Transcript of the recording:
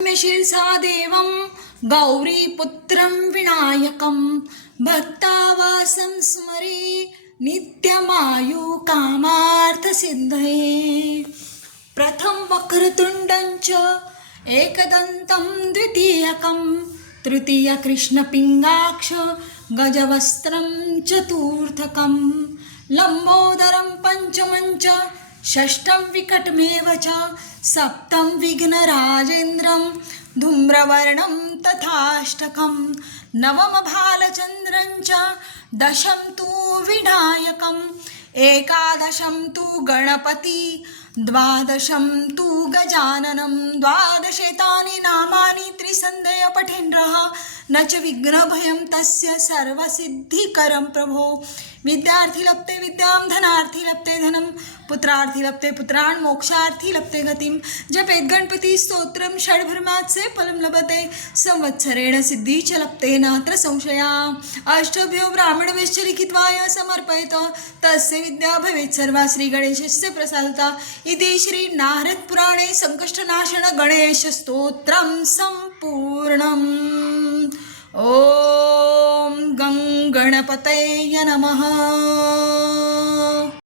शिरसा देवं गौरीपुत्रं विनायकं भक्तावासं स्मरे नित्यमायुकामार्थसिद्धये। प्रथम वक्रतुण्डं च एकदन्तं द्वितीयकं तृतीय कृष्णपिङ्गाक्ष गजवस्त्रं चतुर्थकं लम्बोदरं पञ्चमं च षष्ठं विकटमेव च सप्तं विघ्नराजेन्द्रं धूम्रवर्णं तथाष्टकं नवम भालचन्द्रं च दशं तु विनायकम् एकादशं तु गणपति द्वादशं तु गजाननं द्वादशेतानि नामानि त्रिसन्धय पठेन्द्रः न च विघ्नभयं तस्य सर्वसिद्धिकरं प्रभो। विद्यार्थी लप्ते विद्यां धनार्थी लप्ते धनं पुत्रार्थी लप्ते पुत्रान् मोक्षार्थी लप्ते गतिं जपेत गणपति स्तोत्रं षड्भर्मात्से फलं लभते संवत्सरेण सिद्धि च लप्ते नात्र संशया। अष्टभ्यो ब्राह्मणवेश्च लिखित्वा य समर्पयत तस्य विद्या भवेत् सर्वा श्रीगणेशस्य प्रसादता। इति श्री नारद पुराणे संकष्टनाशन गणेश स्तोत्रं संपूर्णम्। ॐ गं गणपतये नमः।